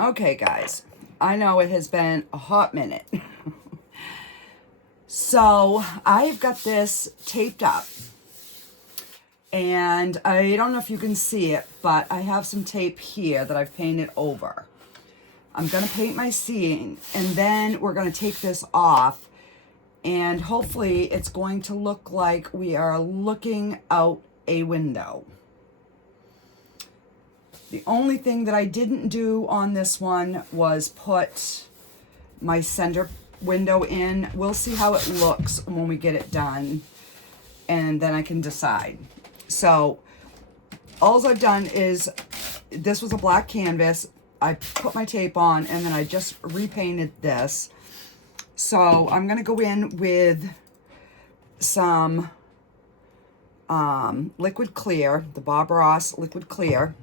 Okay, guys, I know it has been a hot minute. So I've got this taped up, and I don't know if you can see it, but I have some tape here that I've painted over. I'm going to paint my scene, and then we're going to take this off, and hopefully it's going to look like we are looking out a window. The only thing that I didn't do on this one was put my center window in. We'll see how it looks when we get it done, and then I can decide. So all I've done is, this was a black canvas. I put my tape on, and then I just repainted this. So I'm gonna go in with some liquid clear, the Bob Ross liquid clear.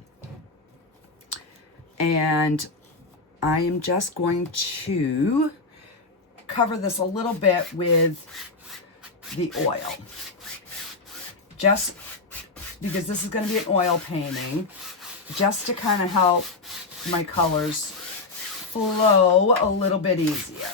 And I am just going to cover this a little bit with the oil. Just because this is going to be an oil painting, just to kind of help my colors flow a little bit easier.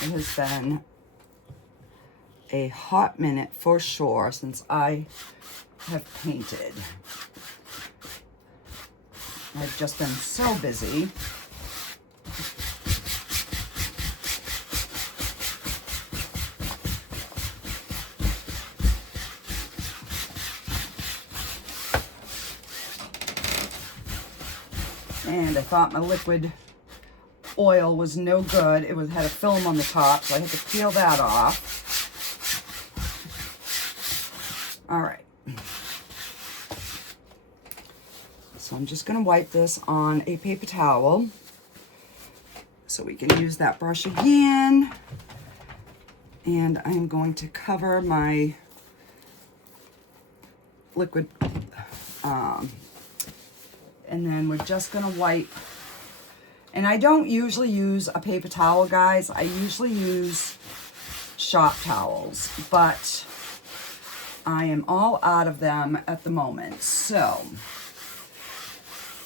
It has been a hot minute for sure since I have painted. I've just been so busy. And I thought my liquid oil was no good. It had a film on the top, so I had to peel that off. All right. So I'm just going to wipe this on a paper towel so we can use that brush again. And I'm going to cover my liquid, and then we're just going to wipe. And I don't usually use a paper towel, guys. I usually use shop towels, but I am all out of them at the moment. So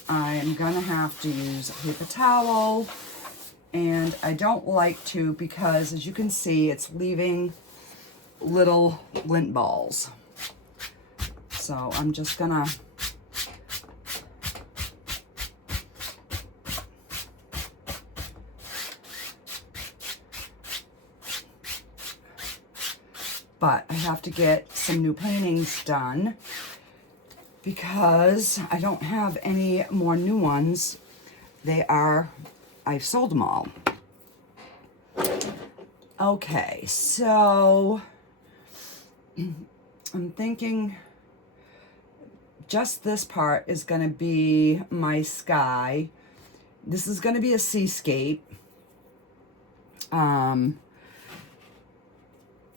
I'm gonna have to use a paper towel, and I don't like to because, as you can see, it's leaving little lint balls. So I'm just gonna but I have to get some new paintings done because I don't have any more new ones. I've sold them all. Okay, so I'm thinking just this part is gonna be my sky. This is gonna be a seascape.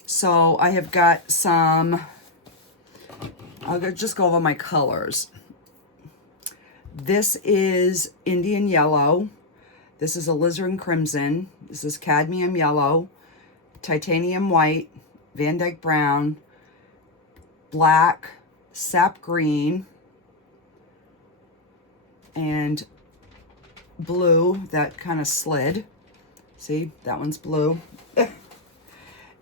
So I have got some, just go over my colors. This is Indian Yellow. This is Alizarin Crimson. This is Cadmium Yellow, Titanium White, Van Dyke Brown, Black, Sap Green, and blue that kind of slid. See, that one's blue.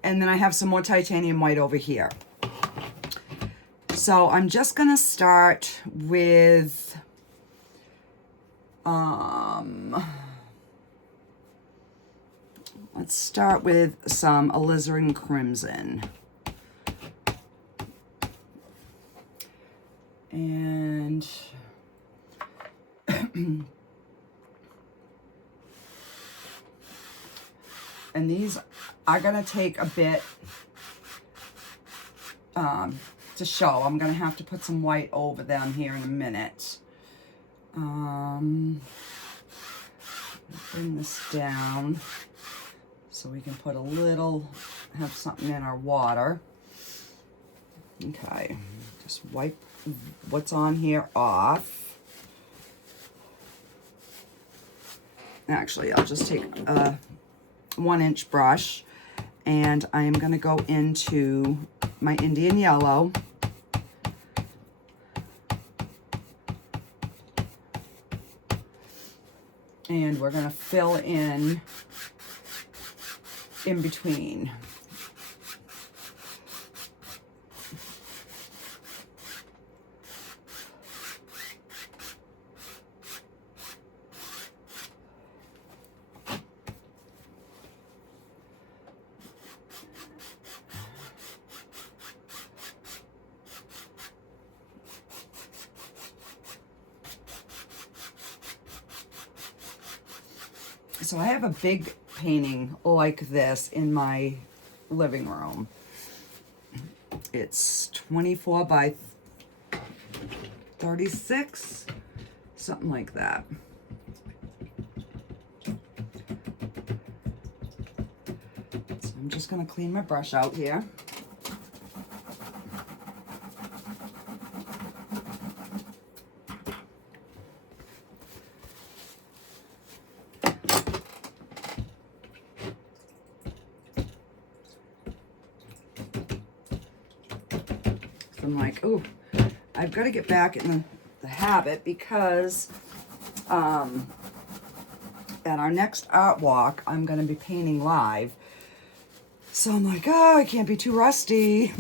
And then I have some more titanium white over here. So I'm just gonna start with, let's start with some Alizarin Crimson. And and these are gonna take a bit to show. I'm gonna have to put some white over them here in a minute. Bring this down so we can put a little, have something in our water. Okay, just wipe what's on here off. Actually, I'll just take a 1-inch brush, and I am going to go into my Indian yellow. And we're going to fill in between. So I have a big painting like this in my living room. It's 24 by 36, something like that. So I'm just going to clean my brush out here. I'm like, oh, I've got to get back in the habit, because at our next art walk, I'm going to be painting live. So I'm like, oh, I can't be too rusty.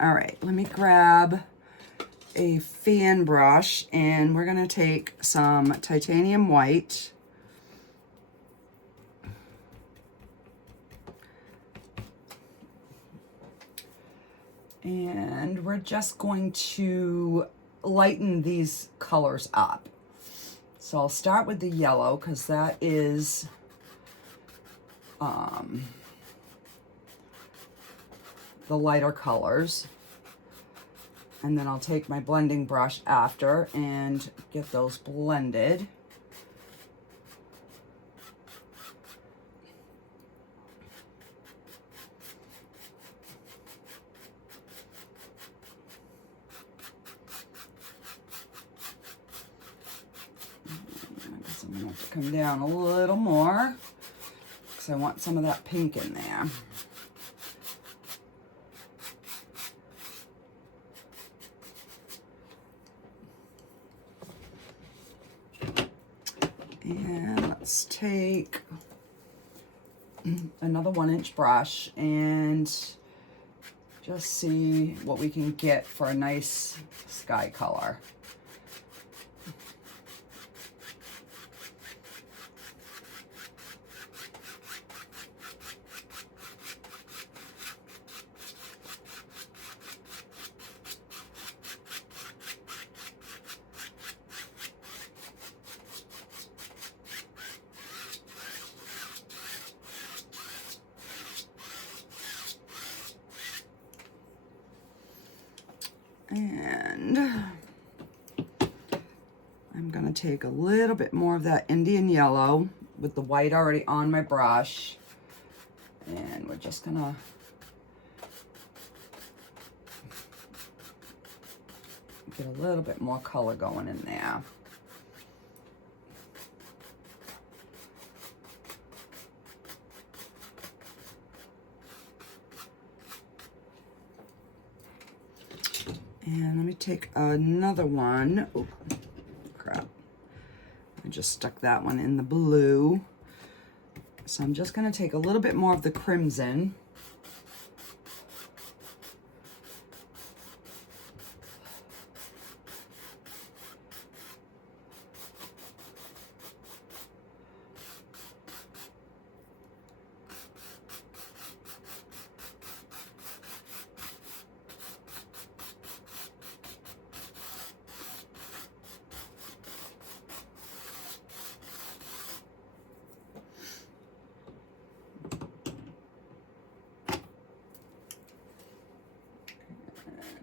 All right, let me grab a fan brush, and we're going to take some titanium white. And we're just going to lighten these colors up. So I'll start with the yellow, because that is the lighter colors. And then I'll take my blending brush after and get those blended. I'm going to have to come down a little more, because I want some of that pink in there. And let's take another 1-inch brush and just see what we can get for a nice sky color. And I'm going to take a little bit more of that Indian yellow with the white already on my brush. And we're just going to get a little bit more color going in there. And let me take another one. Oh, crap. I just stuck that one in the blue. So I'm just going to take a little bit more of the crimson.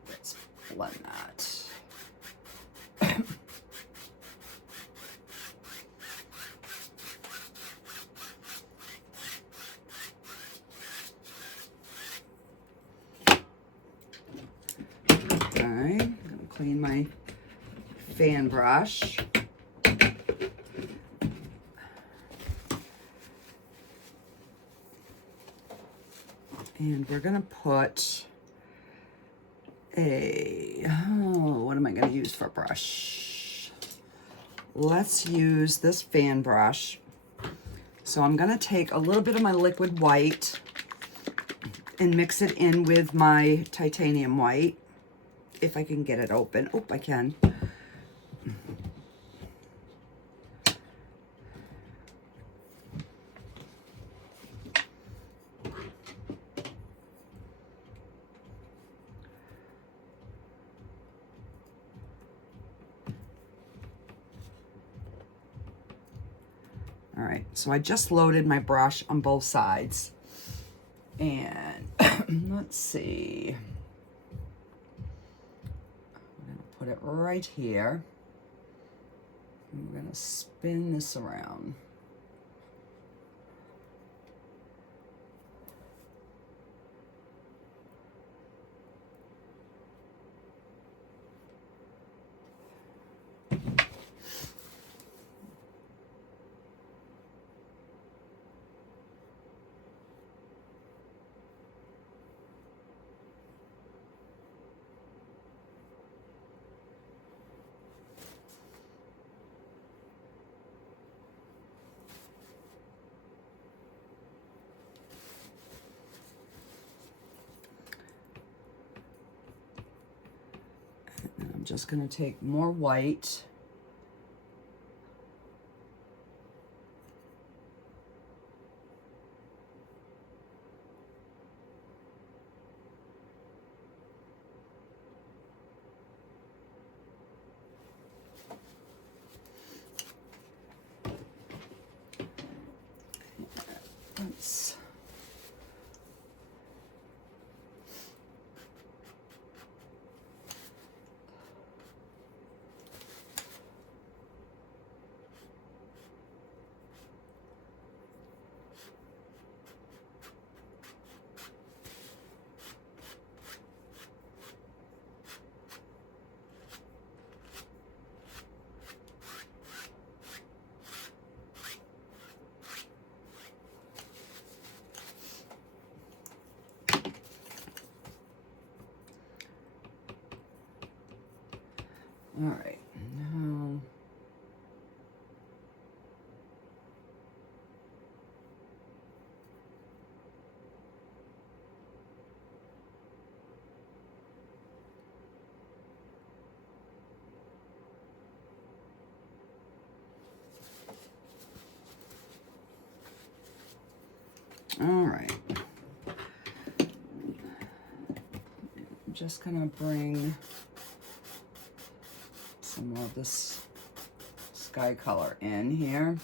Let's blend that. Okay, I'm gonna clean my fan brush. And we're gonna put what am I gonna use for brush? Let's use this fan brush. So I'm gonna take a little bit of my liquid white and mix it in with my titanium white. If I can get it open. Oh, I can. All right, so I just loaded my brush on both sides. And let's see. I'm gonna put it right here. And we're gonna spin this around. I'm just going to take more white. Let's all right, now all right. I'm just gonna bring some more of this sky color in here.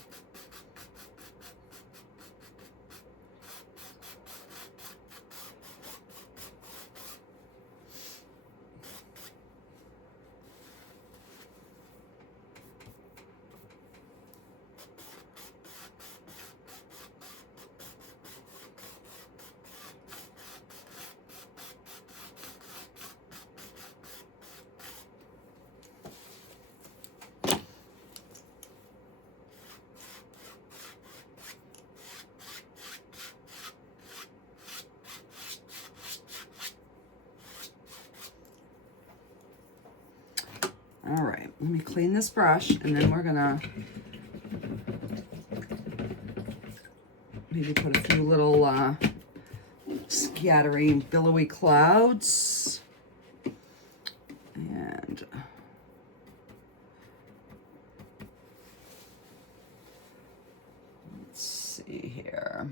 All right, let me clean this brush, and then we're gonna maybe put a few little scattering billowy clouds. And let's see here.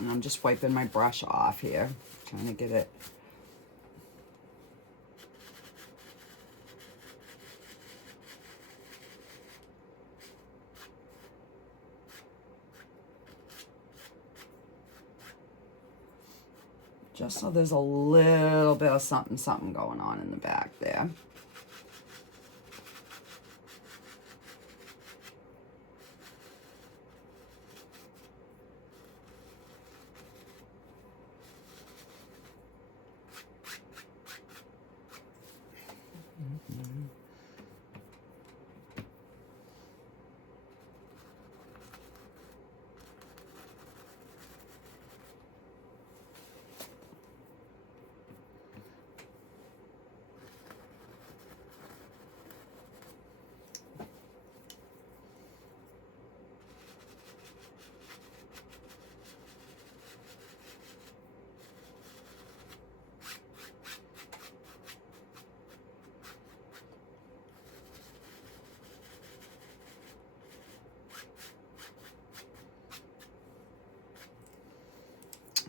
And I'm just wiping my brush off here, trying to get it. Just so there's a little bit of something going on in the back there.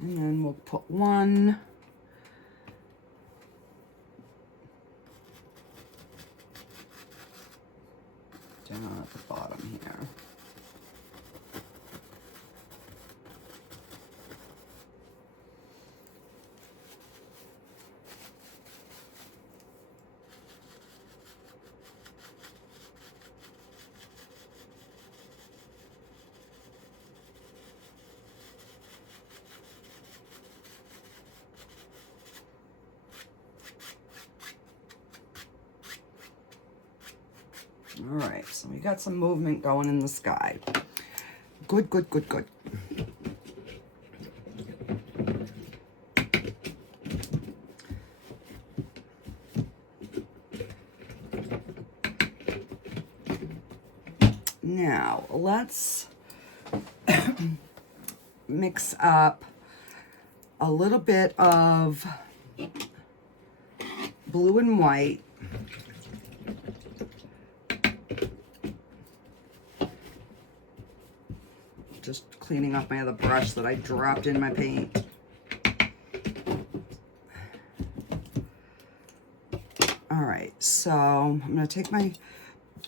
And then we'll put one down at the bottom here. All right, so we got some movement going in the sky. Good, good, good, good. Now, let's mix up a little bit of blue and white. Just cleaning off my other brush that I dropped in my paint. All right, so I'm gonna take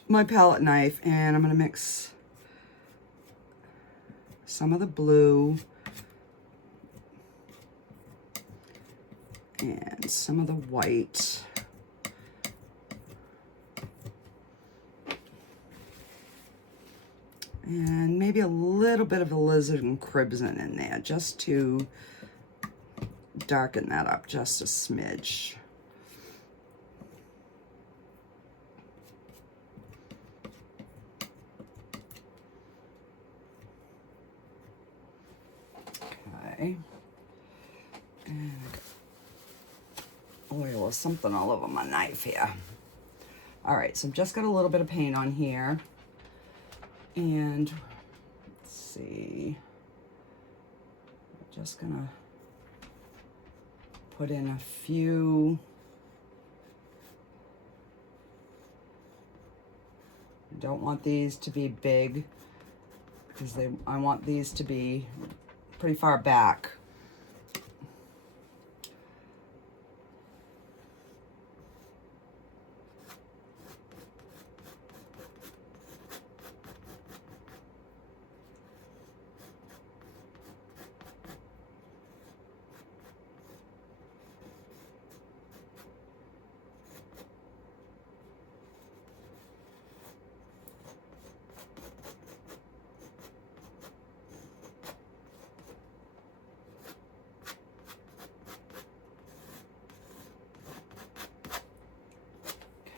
my palette knife and I'm gonna mix some of the blue and some of the white. And maybe a little bit of alizarin crimson in there just to darken that up just a smidge. Okay. And oil or something all over my knife here. All right, so I've just got a little bit of paint on here. And let's see, I'm just gonna put in a few. I don't want these to be big because I want these to be pretty far back.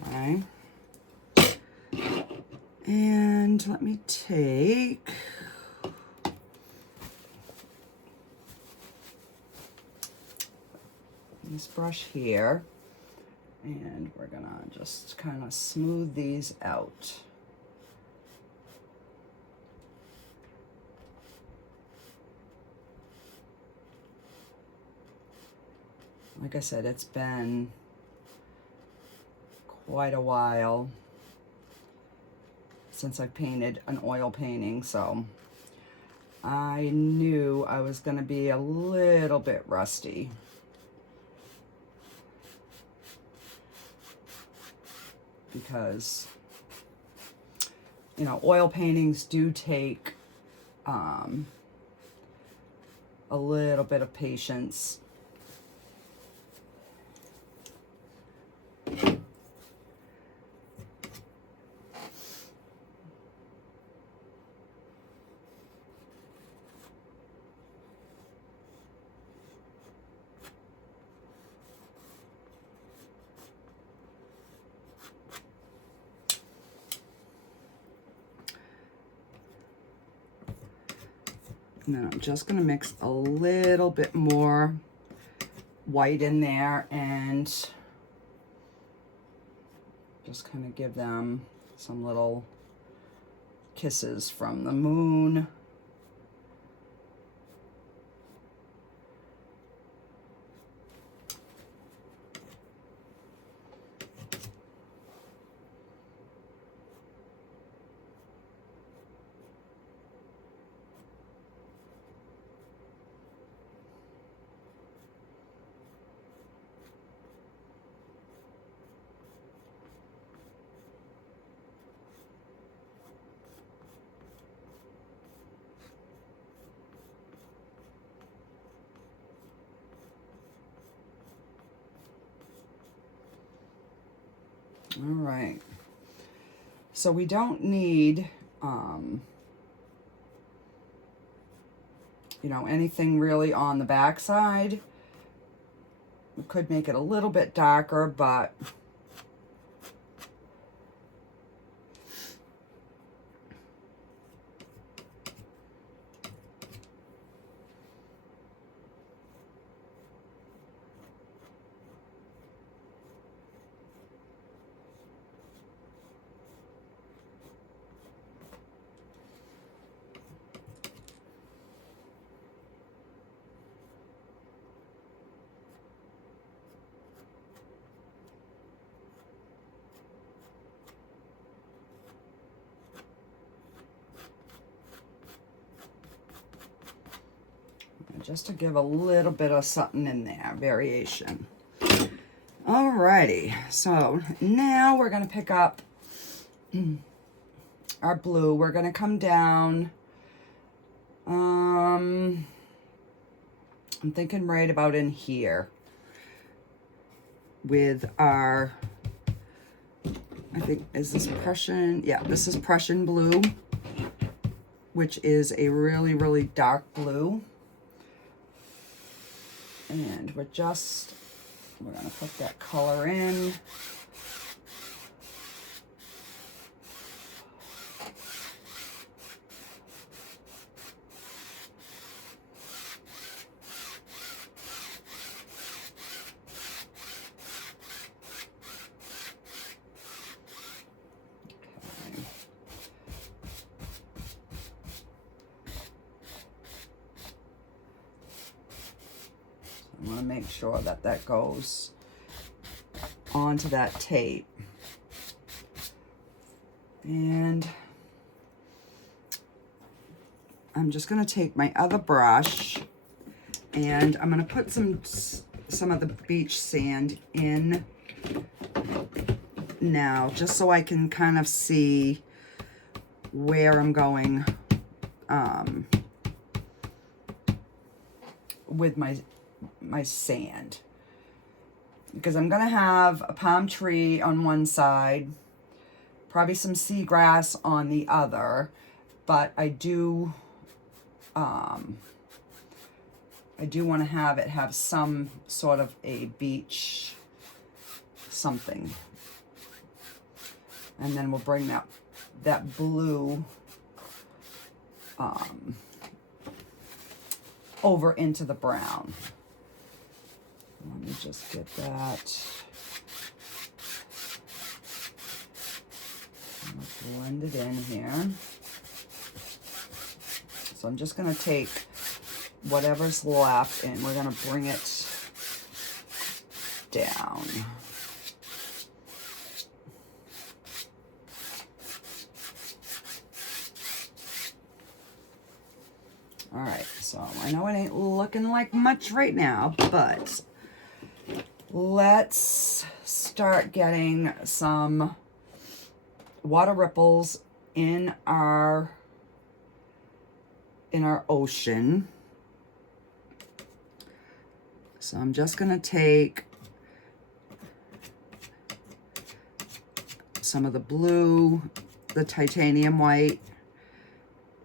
Okay. And let me take this brush here and we're gonna just kind of smooth these out. Like I said, it's been quite a while since I painted an oil painting, so I knew I was going to be a little bit rusty. Because, you know, oil paintings do take a little bit of patience. And then I'm just going to mix a little bit more white in there and just kind of give them some little kisses from the moon. All right. So we don't need, you know, anything really on the back side. We could make it a little bit darker, but just to give a little bit of something in there, variation. Alrighty, so now we're gonna pick up our blue. We're gonna come down, I'm thinking right about in here with our, I think, is this Prussian? Yeah, this is Prussian blue, which is a really, really dark blue. And we're gonna put that color in. I want to make sure that that goes onto that tape. And I'm just going to take my other brush and I'm going to put some of the beach sand in now, just so I can kind of see where I'm going with my sand, because I'm gonna have a palm tree on one side, probably some seagrass on the other, but I do want to have some sort of a beach something, and then we'll bring that blue over into the brown. Let me just get that. Blend it in here. So I'm just going to take whatever's left and we're going to bring it down. All right, so I know it ain't looking like much right now, but let's start getting some water ripples in our ocean. So I'm just going to take some of the blue, the titanium white,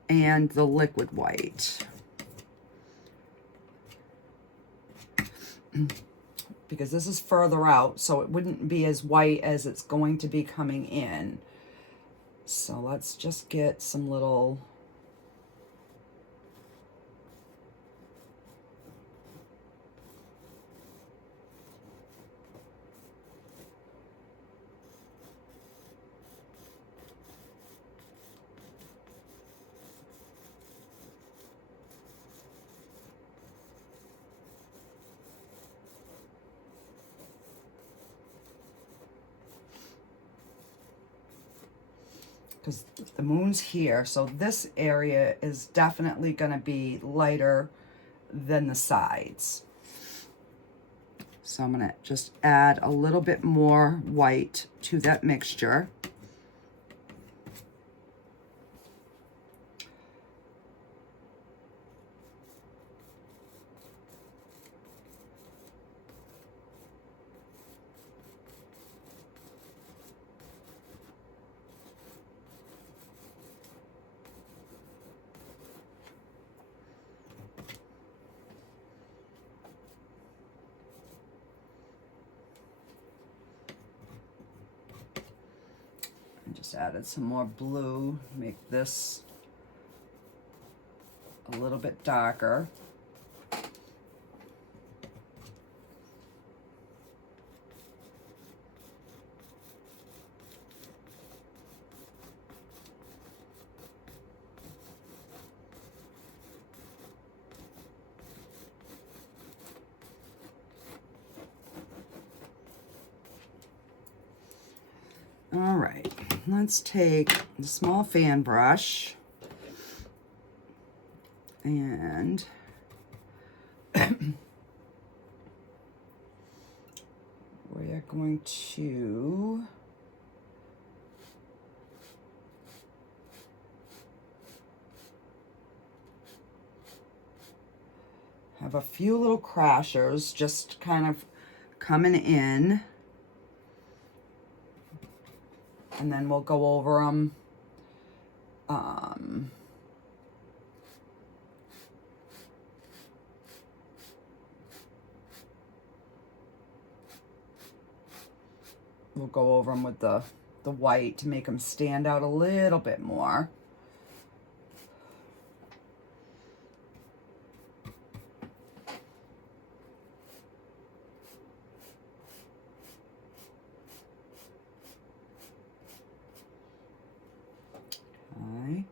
and the liquid white. Because this is further out, so it wouldn't be as white as it's going to be coming in. So let's just get some little because the moon's here, so this area is definitely going to be lighter than the sides. So I'm going to just add a little bit more white to that mixture. Just added some more blue, make this a little bit darker. All right, let's take the small fan brush and we're going to have a few little crashers just kind of coming in. And then we'll go over them. We'll go over them with the white to make them stand out a little bit more. Okay.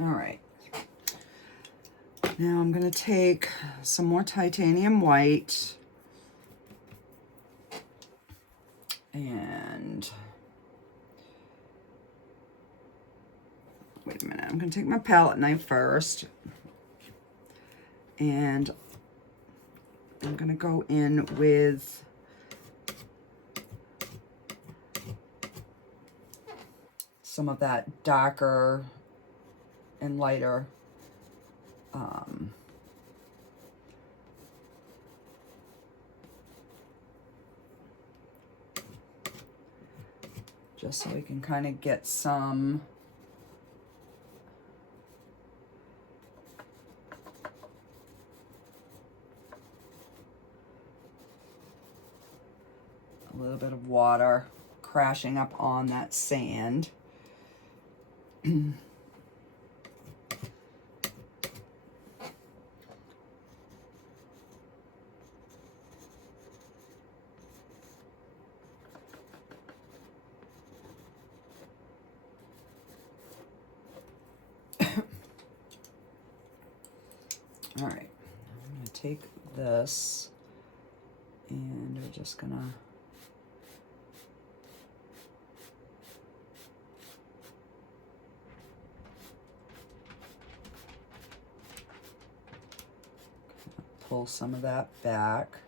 All right. Now I'm going to take some more titanium white and wait a minute. I'm going to take my palette knife first and I'm going to go in with some of that darker and lighter just so we can kind of get some a little bit of water crashing up on that sand. All right, I'm going to take this and we're just going to pull some of that back.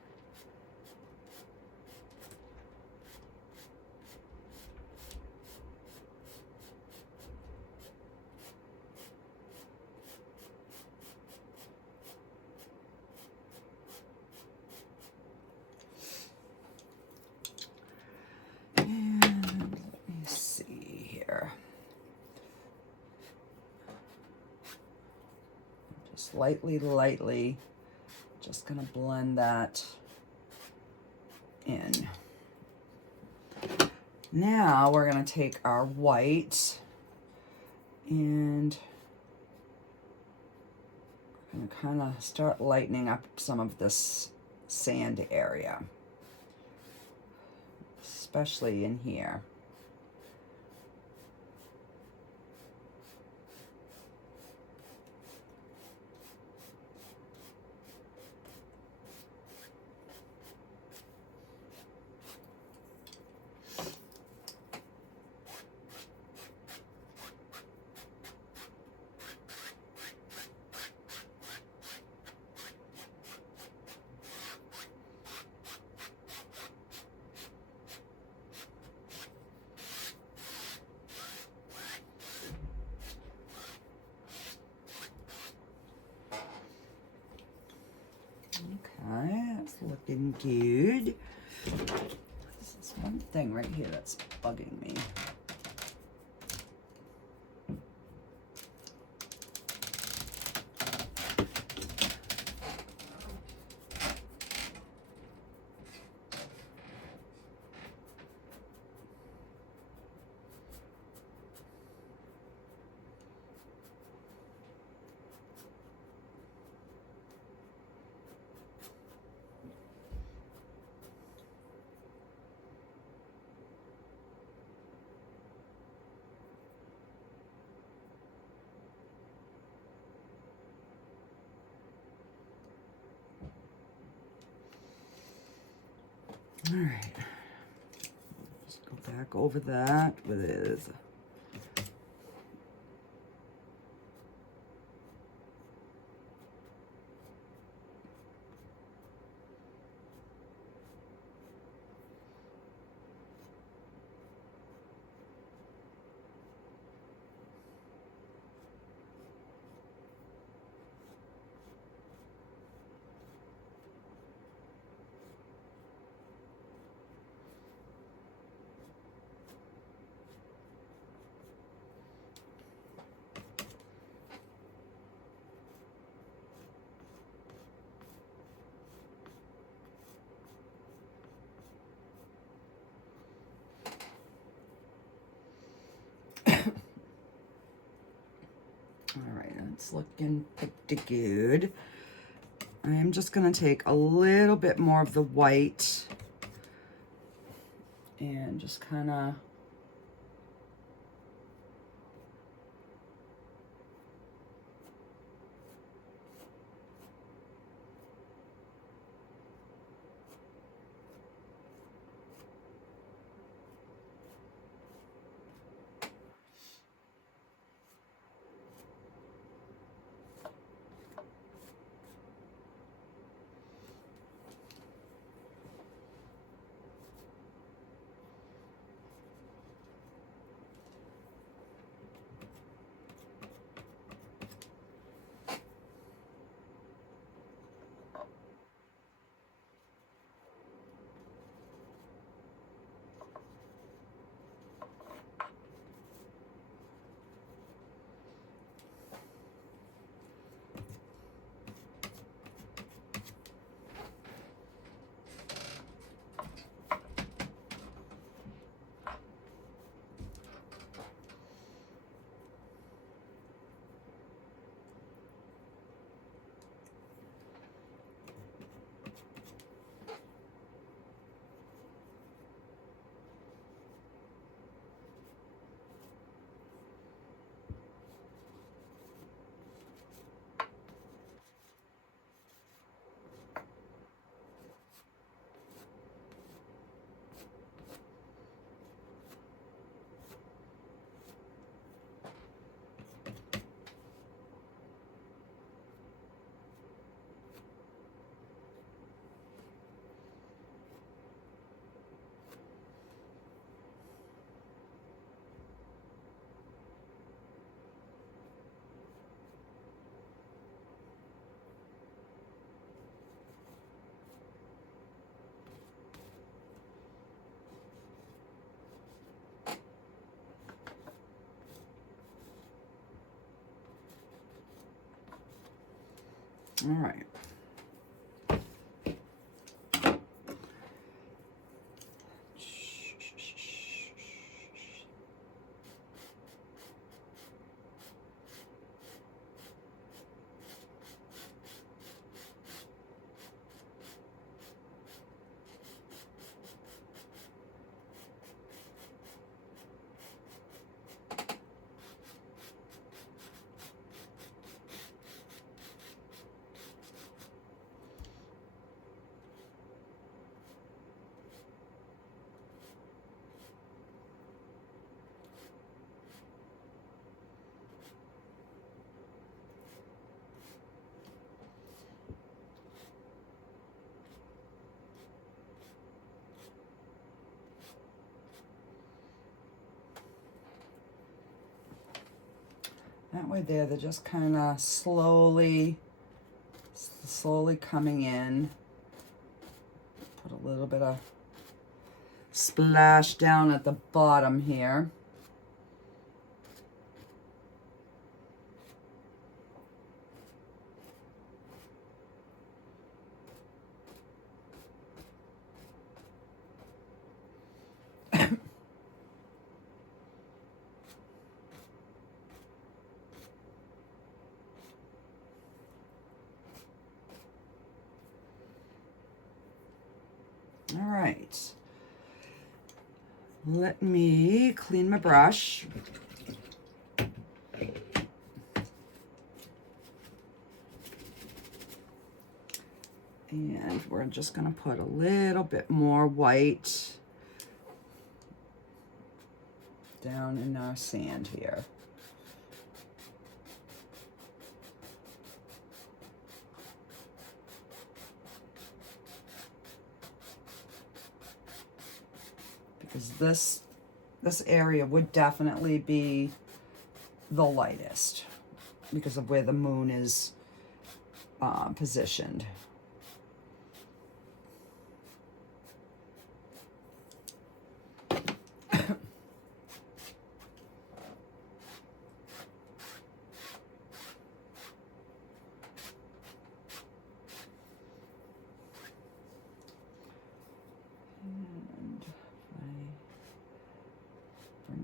Lightly, just gonna blend that in. Now we're gonna take our white and we're gonna kind of start lightening up some of this sand area, especially in here. Okay, that's looking good. This is one thing right here that's bugging me. All right, just go back over that with all right, that's looking pretty good. I am just going to take a little bit more of the white and just kind of all right. That way there, they're just kind of slowly Slowly coming in. Put a little bit of splash down at the bottom here. All right. Let me clean my brush. And we're just going to put a little bit more white down in our sand here. Because this area would definitely be the lightest because of where the moon is positioned.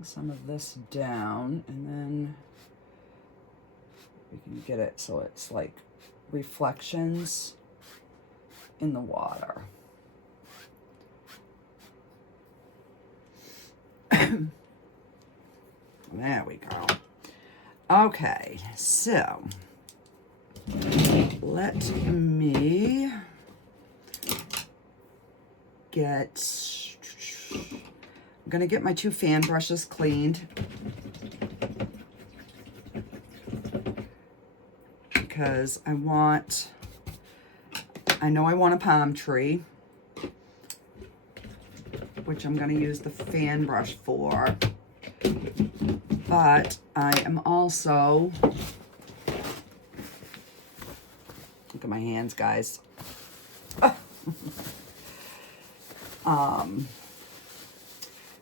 Some of this down, and then we can get it so it's like reflections in the water. There we go. Okay, so let me get, I'm gonna get my 2 fan brushes cleaned because I know I want a palm tree, which I'm gonna use the fan brush for, but I am also, look at my hands, guys.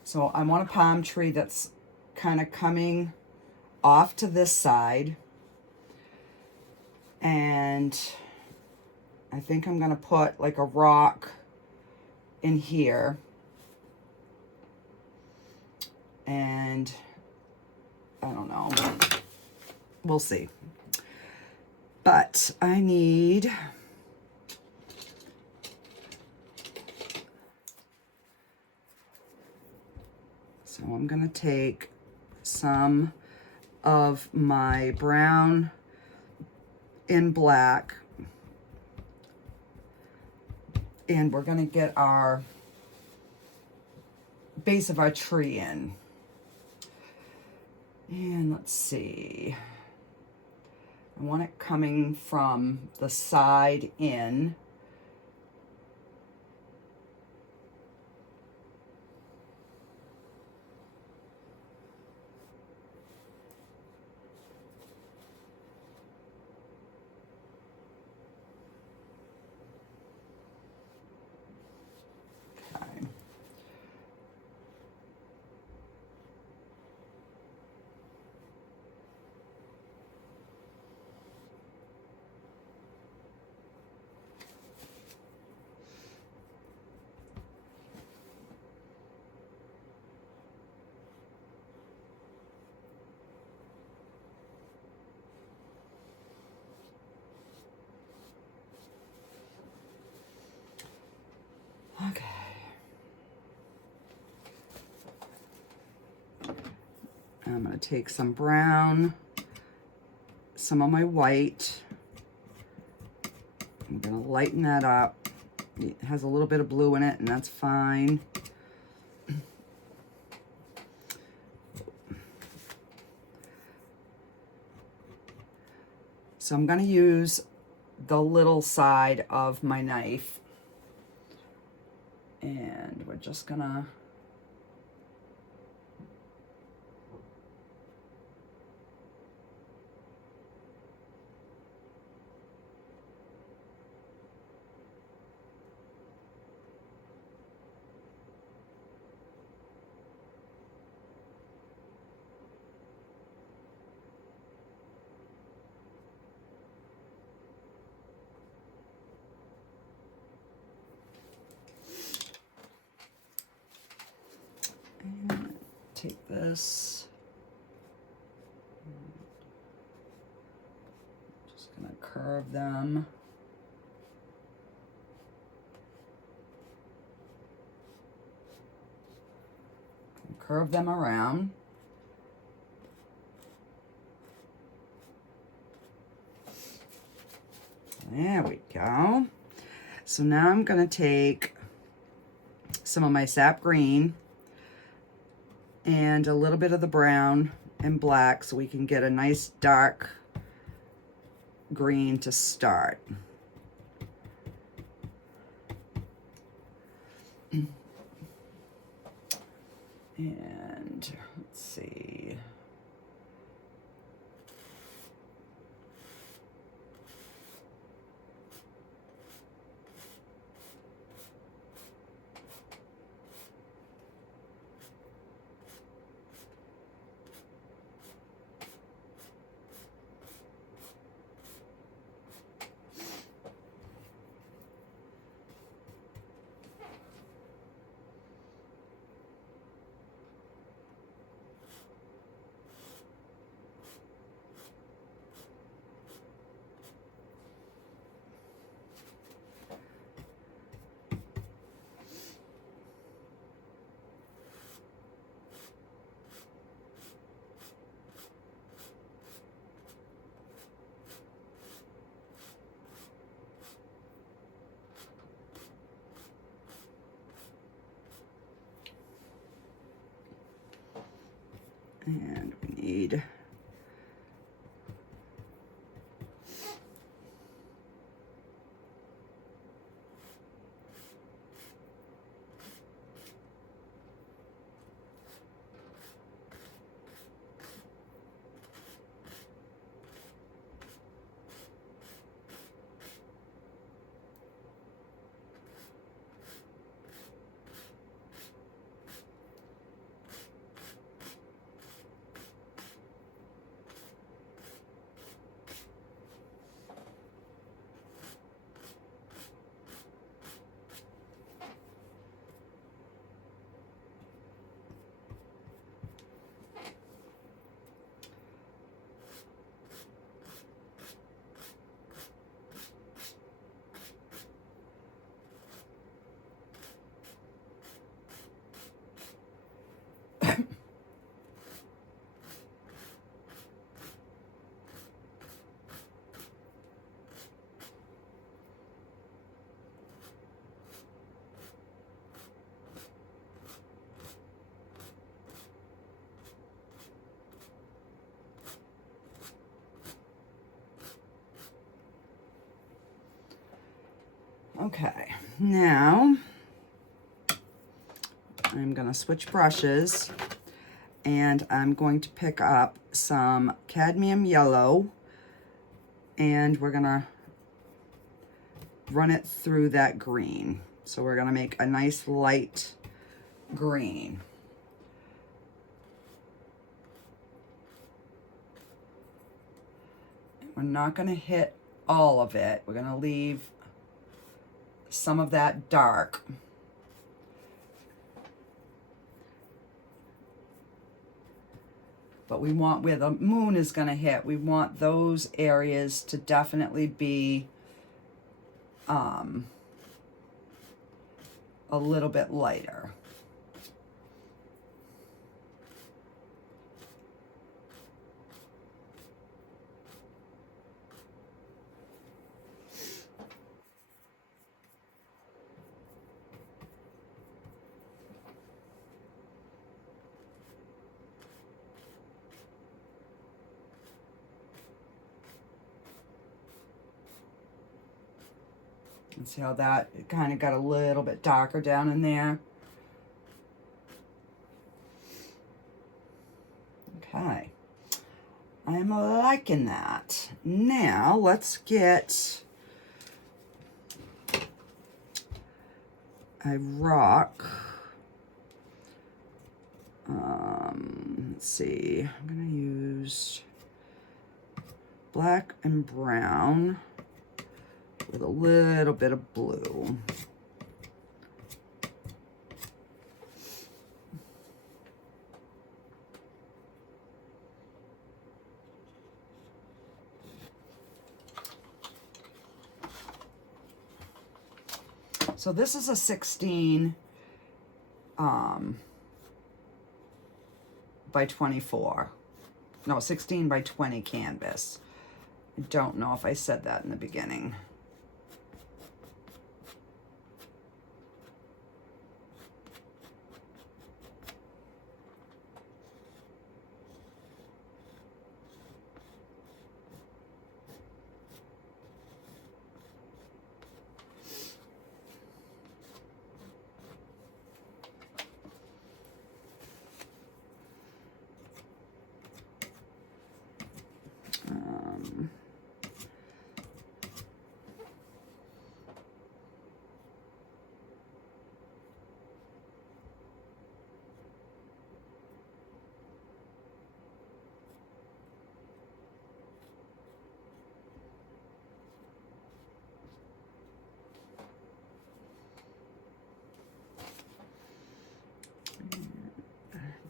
So I want a palm tree that's kind of coming off to this side. And I think I'm going to put like a rock in here. And I don't know. We'll see. But I need... So I'm going to take some of my brown and black, and we're going to get our base of our tree in. And let's see. I want it coming from the side in. Okay. I'm going to take some brown, some of my white. I'm going to lighten that up. It has a little bit of blue in it, and that's fine. So I'm going to use the little side of my knife. And we're just going to take this. Just gonna curve them. Curve them around. There we go. So now I'm going to take some of my sap green and a little bit of the brown and black so we can get a nice dark green to start. And let's see. And we need okay, now I'm going to switch brushes and I'm going to pick up some cadmium yellow and we're going to run it through that green. So we're going to make a nice light green. We're not going to hit all of it. We're going to leave some of that dark. But we want where the moon is going to hit, we want those areas to definitely be a little bit lighter. And see how that it kind of got a little bit darker down in there. Okay, I'm liking that. Now let's get a rock. Let's see, I'm gonna use black and brown with a little bit of blue. So this is a 16 by 24. No, 16 by 20 canvas. I don't know if I said that in the beginning.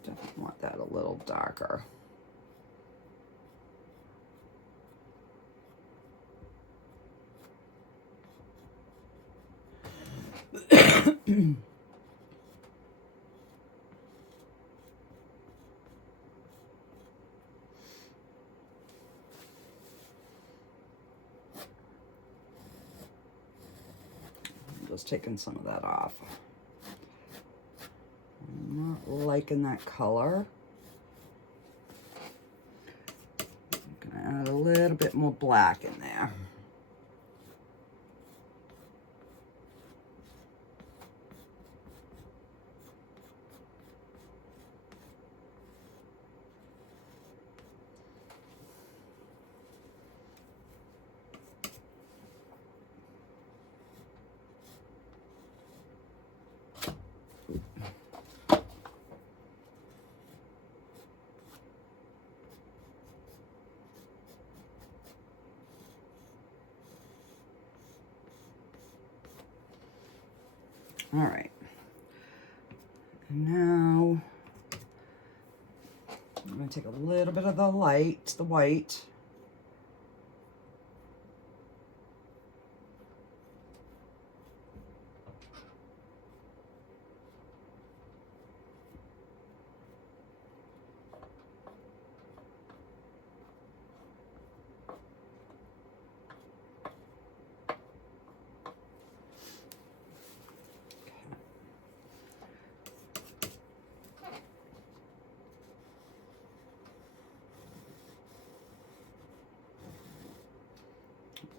Definitely want that a little darker. Just taking some of that off. I'm not liking that color. I'm gonna add a little bit more black in there. All right. And now I'm going to take a little bit of the light, the white.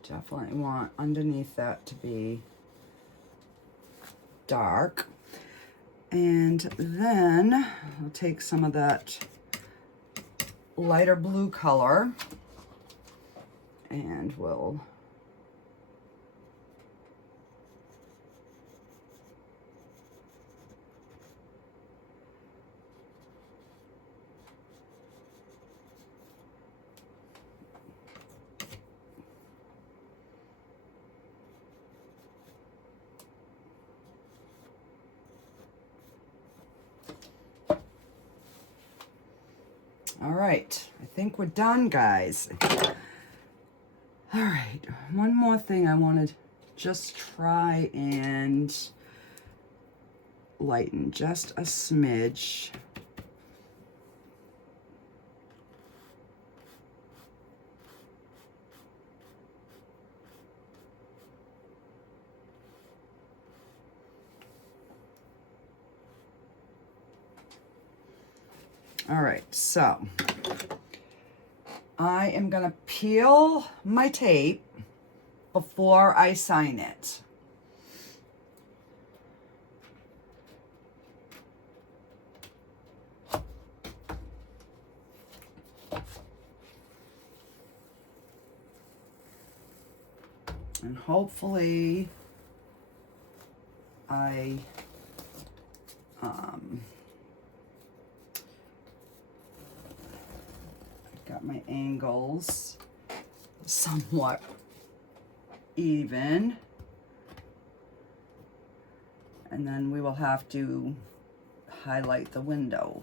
Definitely want underneath that to be dark. And then I'll take some of that lighter blue color and we'll all right, I think we're done, guys. All right, one more thing I want to just try and lighten just a smidge. All right, so I am gonna peel my tape before I sign it. And hopefully I got my angles somewhat even, and then we will have to highlight the window.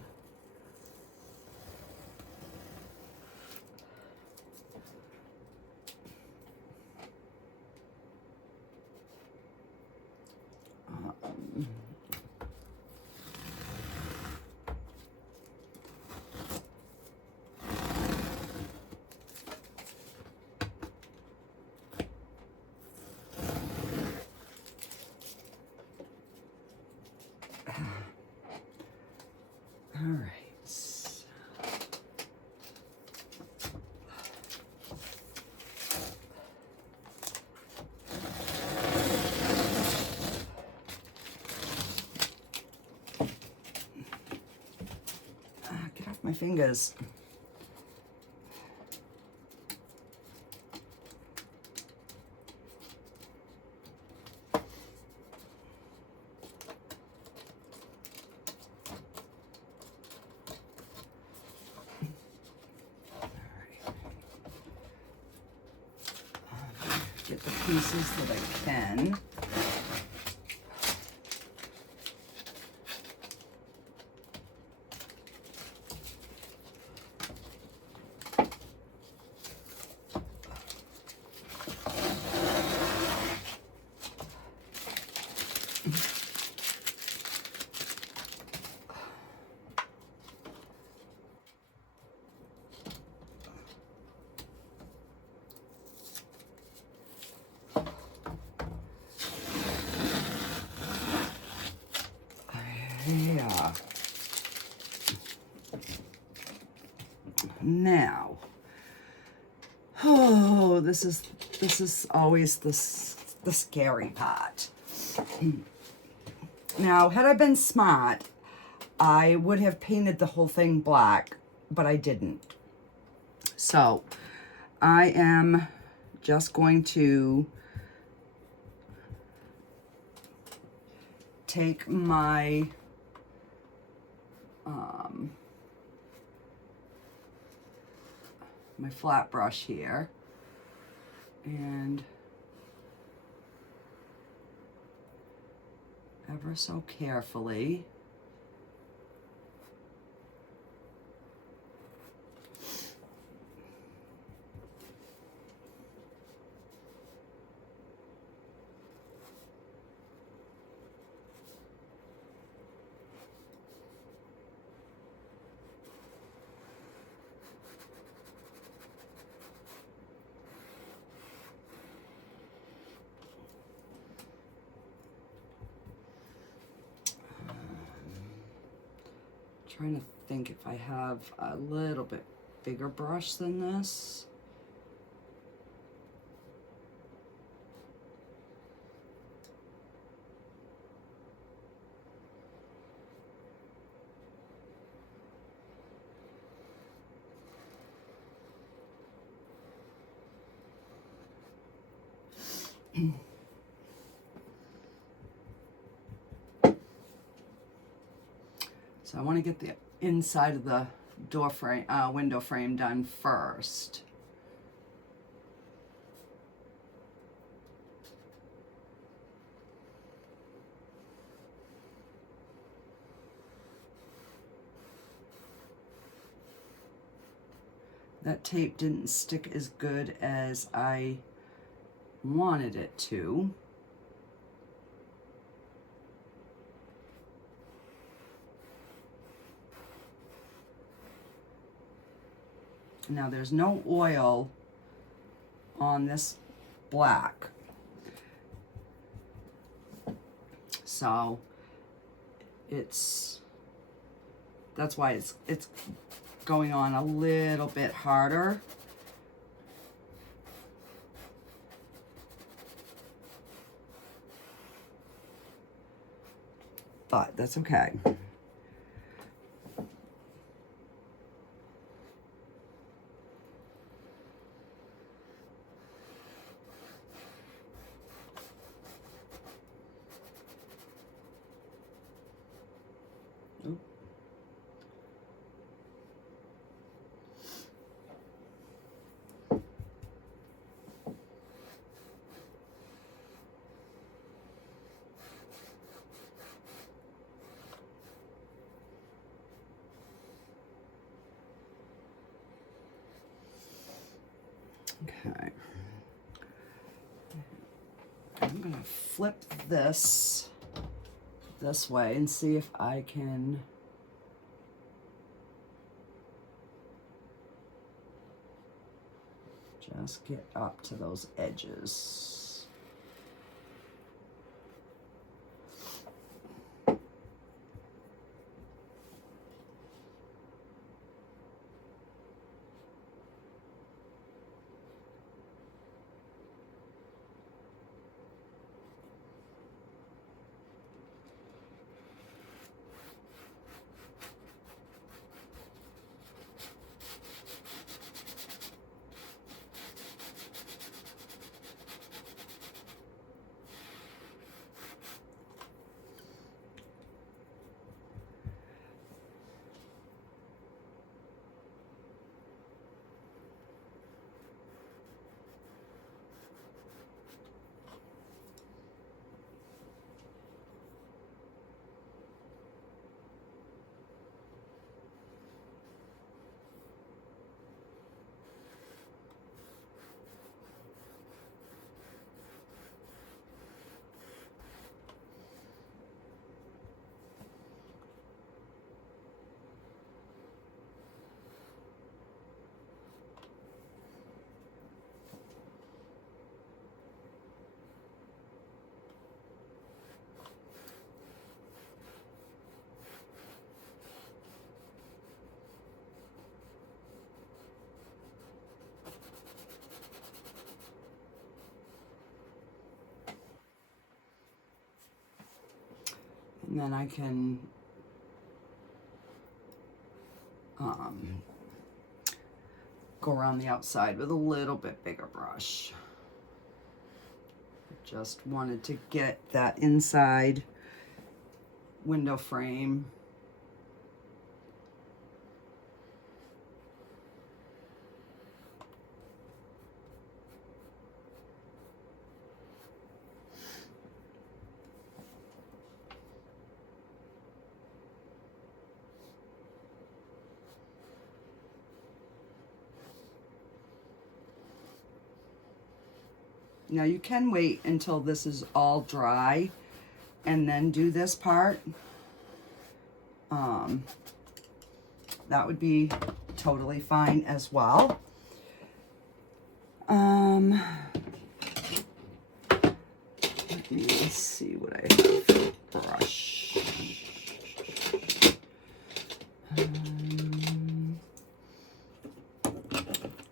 My fingers. Get the pieces that I can. Yeah. Now, oh, this is always the scary part. Now, had I been smart, I would have painted the whole thing black, but I didn't. So, I am just going to take my my flat brush here and ever so carefully trying to think if I have a little bit bigger brush than this. So I want to get the inside of the door frame, window frame done first. That tape didn't stick as good as I wanted it to. Now there's no oil on this black, so that's why it's going on a little bit harder. But that's okay. Okay. I'm gonna flip this way and see if I can just get up to those edges. And then I can go around the outside with a little bit bigger brush. Just wanted to get that inside window frame. Now you can wait until this is all dry and then do this part. That would be totally fine as well. Let me see what I have for brush.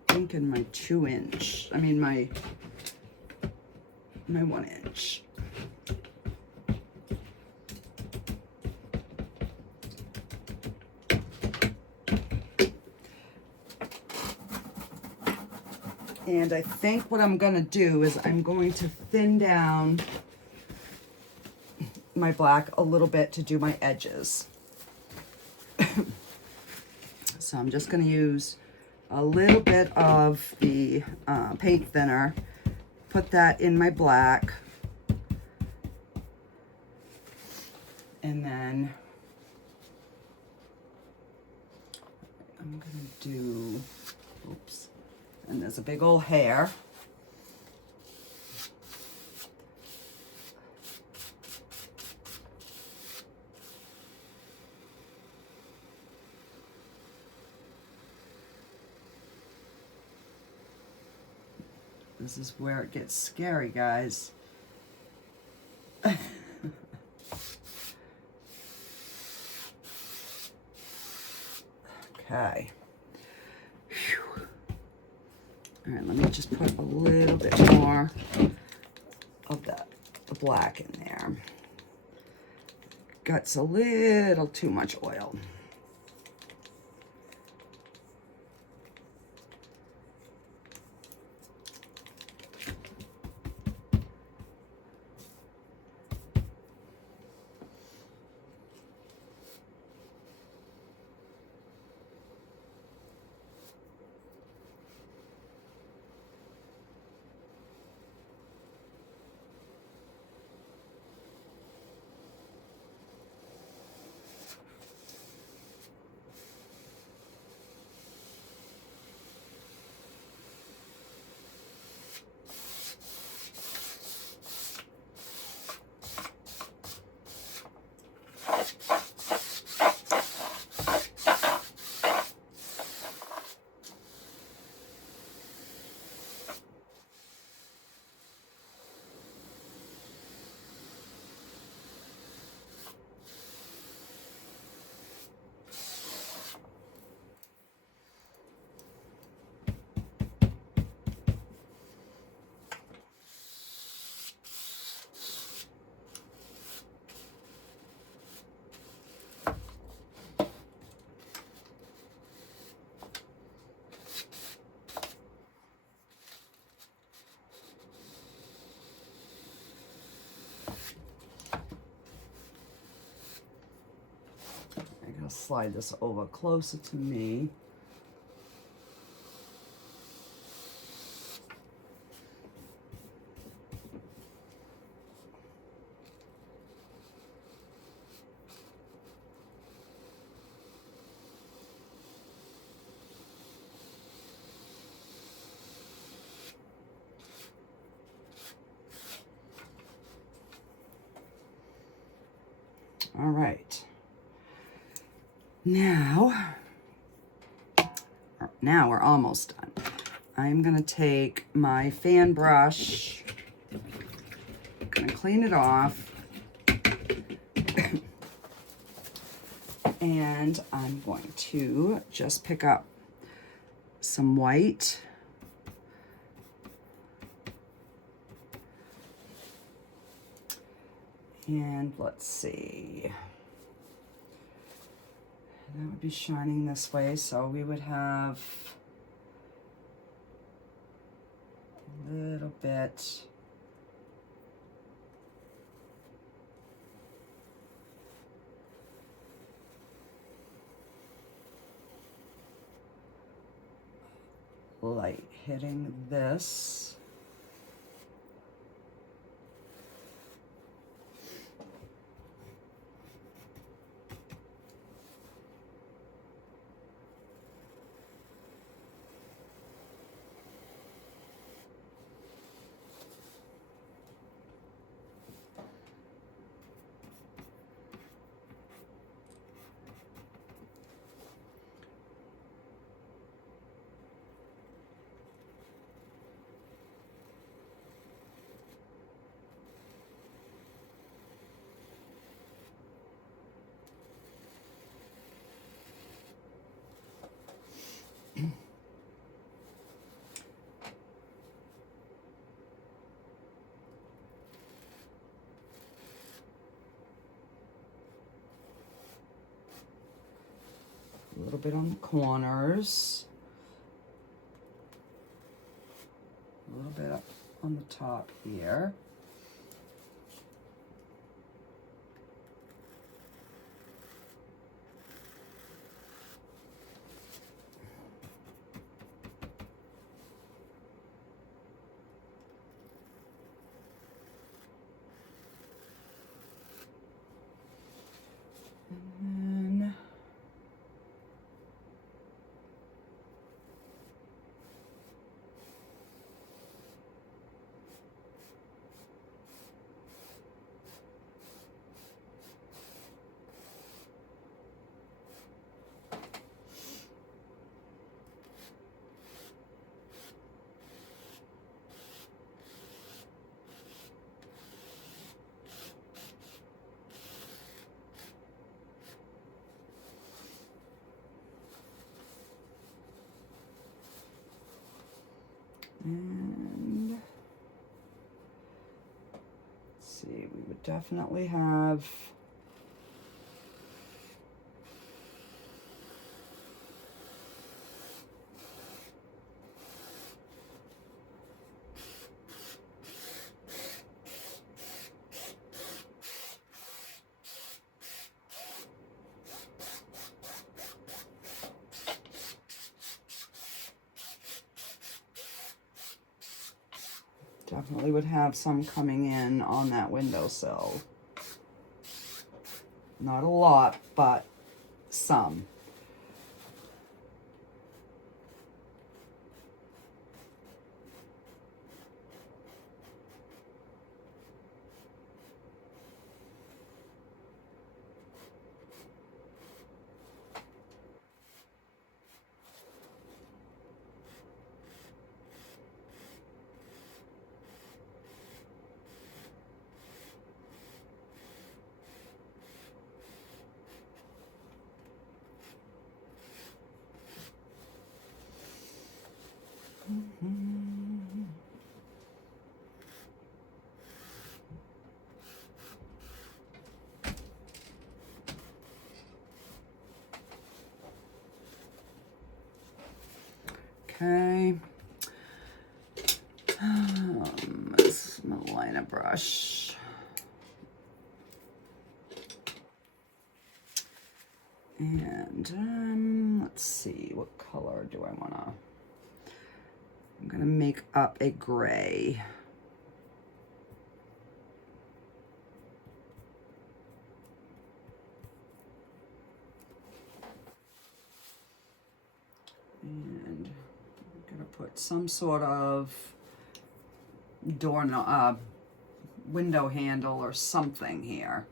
Thinking my 2-inch, I mean my 1-inch. And I think what I'm gonna do is I'm going to thin down my black a little bit to do my edges. So I'm just gonna use a little bit of the paint thinner, put that in my black, and then I'm gonna do, oops, and there's a big old hair. This is where it gets scary, guys. Okay. Whew. All right, let me just put a little bit more of the black in there. Got a little too much oil. Slide this over closer to me. All right. Now we're almost done. I'm gonna take my fan brush, gonna clean it off, and I'm going to just pick up some white. And let's see. That would be shining this way, so we would have a little bit. Light hitting this. A little bit on the corners. A little bit up on the top here. And then and let's see, we would definitely have some coming in on that windowsill. Not a lot, but some. Okay. This is my liner brush. And let's see, what color do I want to? I'm going to make up a gray. And I'm going to put some sort of window handle or something here.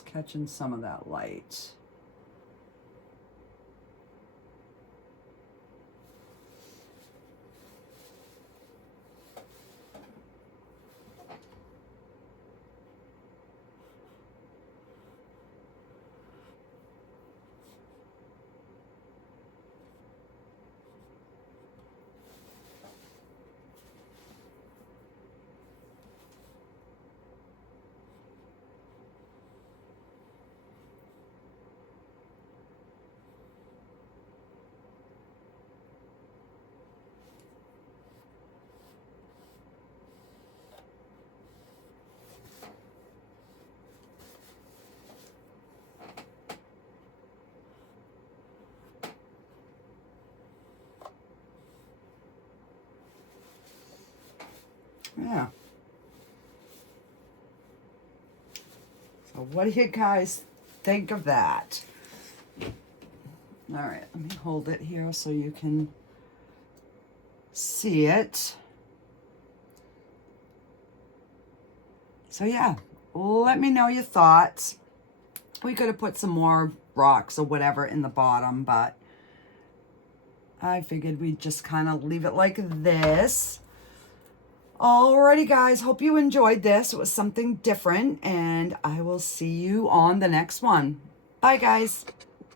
Just catching some of that light. Yeah. So what do you guys think of that? All right, let me hold it here so you can see it. So yeah, let me know your thoughts. We could have put some more rocks or whatever in the bottom, but I figured we'd just kind of leave it like this. Alrighty guys, hope you enjoyed this. It was something different, and I will see you on the next one. Bye guys.